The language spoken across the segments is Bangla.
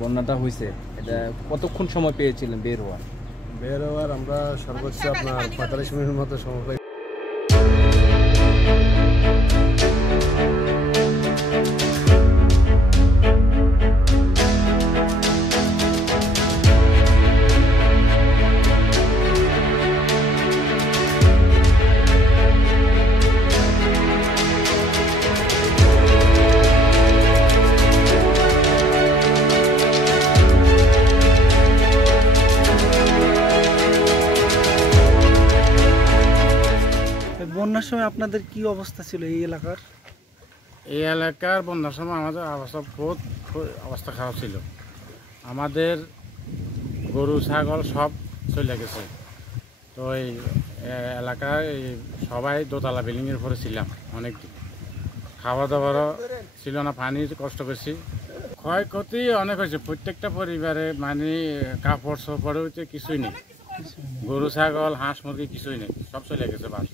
বন্যাটা হয়েছে, এটা কতক্ষণ সময় পেয়েছিলেন বের হওয়ার? আমরা সর্বোচ্চ আপনার 45 মিনিটের মতো সময় পাই। বন্যার সময় আপনাদের কি অবস্থা ছিল এই এলাকার? এই এলাকার বন্যার সময় আমাদের অবস্থা বহুত অবস্থা খারাপ ছিল। আমাদের গরু ছাগল সব চলে গেছে। তো এই এলাকায় সবাই দোতলা বিল্ডিংয়ের উপরে ছিলাম অনেক দিন। খাওয়া দাওয়ারও ছিল না, পানির কষ্ট করছি। ক্ষয়ক্ষতি অনেক হয়েছে প্রত্যেকটা পরিবারে, মানে কাপড় চোপড় হচ্ছে কিছুই নেই, গরু ছাগল হাঁস মুরগি কিছুই নেই, সব চলে গেছে বাস।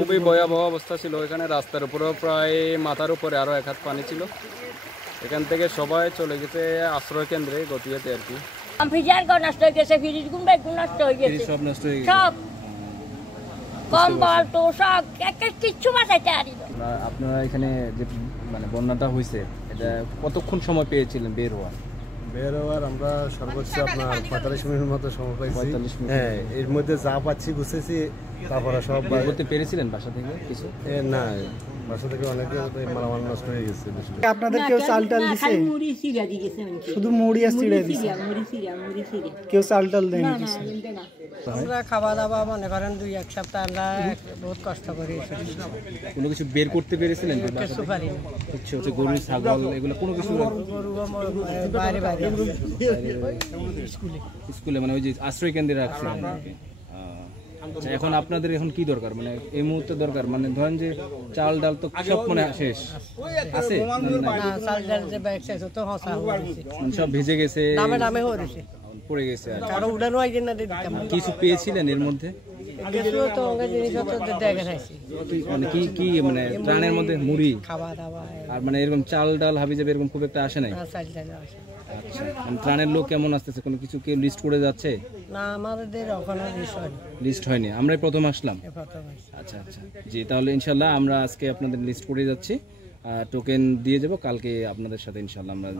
খুবই ভয়াবহ অবস্থা ছিল। এখানে রাস্তার উপরেও প্রায় মাথার উপরে আরও 1 হাত পানি ছিল। এখান থেকে সবাই চলে গেছে আশ্রয় কেন্দ্রে, গতিয়াতে আর কি। নষ্ট হয়ে গেছে, ফ্রিজ নষ্ট হয়ে গেছে, সব নষ্ট হয়ে গেছে, সব কম্বল তো সব কিচ্ছু বাঁচাইতে পারি না। আপনারা এখানে যে মানে বন্যাটা হয়েছে, এটা কতক্ষণ সময় পেয়েছিলেন বের হওয়ার? আমরা সর্বোচ্চ আপনার 45 মিনিটের মতো সময় পাইছি। 45 মিনিট। হ্যাঁ, এর মধ্যে যা পাচ্ছি গুছেছি, তারপরে সব করতে পেরেছিলেন বাসা থেকে কিছু? না, বাসা থেকে অনেকে মালামাল নষ্ট হয়ে গেছে। আপনাদের কেউ চাল টাল দিছে? শুধু মুড়ি আর চিড়ে দিছে, কেউ চাল টাল দেয়নি কিছু? আমরা খাওয়া দাওয়া মনে করেন 2-1 সপ্তাহ আমরা বহুত কষ্ট করি। কোনো কিছু বের করতে পেরেছিলেন? কিছু পারি না। হচ্ছে গরু ছাগল এগুলো কোনো কিছু? বাইরে বাইরে স্কুলে মানে ওই যে আশ্রয় কেন্দ্রে রাখছিলেন। এখন আপনাদের এখন কি দরকার, মানে এই মুহূর্তে দরকার? মানে ধরেন যে চাল ডাল তো সব মানে শেষ আছে, চাল ডাল যে ব্যাগ শেষ তো হসা সব ভিজে গেছে, নামে নামে হয়েছে, পড়ে গেছে। কারো উড়ানো হয় না দিতাম। কিছু পেয়েছিলেন এর মধ্যে? কিছু তো অঙ্গে জিনিসপত্র দেখে খাইছি। মানে কি মানে ত্রাণের মধ্যে মুড়ি খাওয়া দাওয়া আর মানে এরকম চাল ডাল হাবি যাবে এরকম খুব একটা আসে নাই? চাল ডাল আসে। আচ্ছা, মানে ত্রাণের লোক কেমন আসতেছে? কোনো কিছু কি লিস্ট করে যাচ্ছে? না, আমাদের ওখানে লিস্ট হয়নি, আমরাই প্রথম আসলাম। আচ্ছা আচ্ছা, জি, তাহলে ইনশাল্লাহ আমরা আজকে আপনাদের লিস্ট করে যাচ্ছি, টোকেন দিয়ে যাব, কালকে আপনাদের সাথে ইনশাল্লাহ আমরা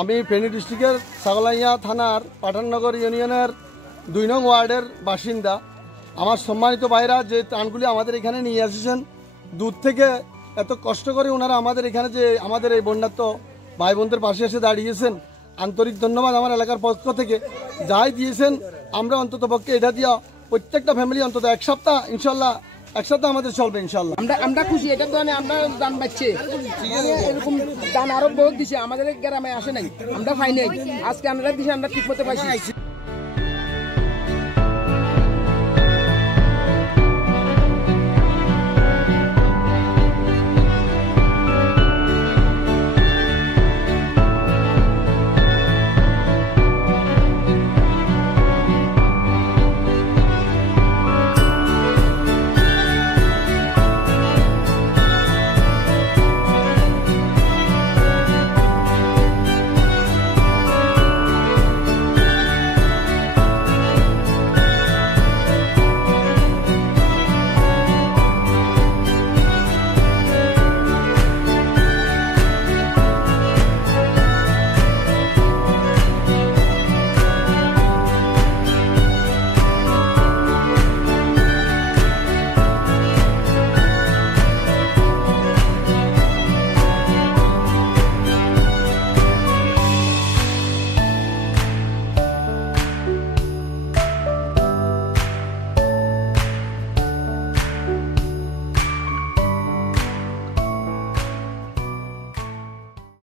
আমি ফেনী ডিস্ট্রিক্টের ছাগলাইয়া থানার পাঠাননগর ইউনিয়নের 2 নং ওয়ার্ডের বাসিন্দা। আমার সম্মানিত ভাইরা যে ত্রাণগুলি আমাদের এখানে নিয়ে এসেছেন দূর থেকে, এত কষ্ট করে ওনারা আমাদের এখানে যে আমাদের এই বন্যাত্ম ভাই বোনদের পাশে এসে দাঁড়িয়েছেন, আন্তরিক ধন্যবাদ আমার এলাকার পক্ষ থেকে। যাই দিয়েছেন আমরা অন্তত পক্ষে এটা দিয়া প্রত্যেকটা ফ্যামিলি অন্তত এক সপ্তাহ ইনশাল্লাহ একসাথে আমাদের চলবে ইনশাল্লাহ। আমরা খুশি, এটার কারণে আমরা দান পাচ্ছে, এরকম দান আরো বহুত দিছে, আমাদের গ্রামে আসে নাই, আমরা পাই নাই, আজকে আমরা দিছি, আমরা ঠিক মতো পাইছি।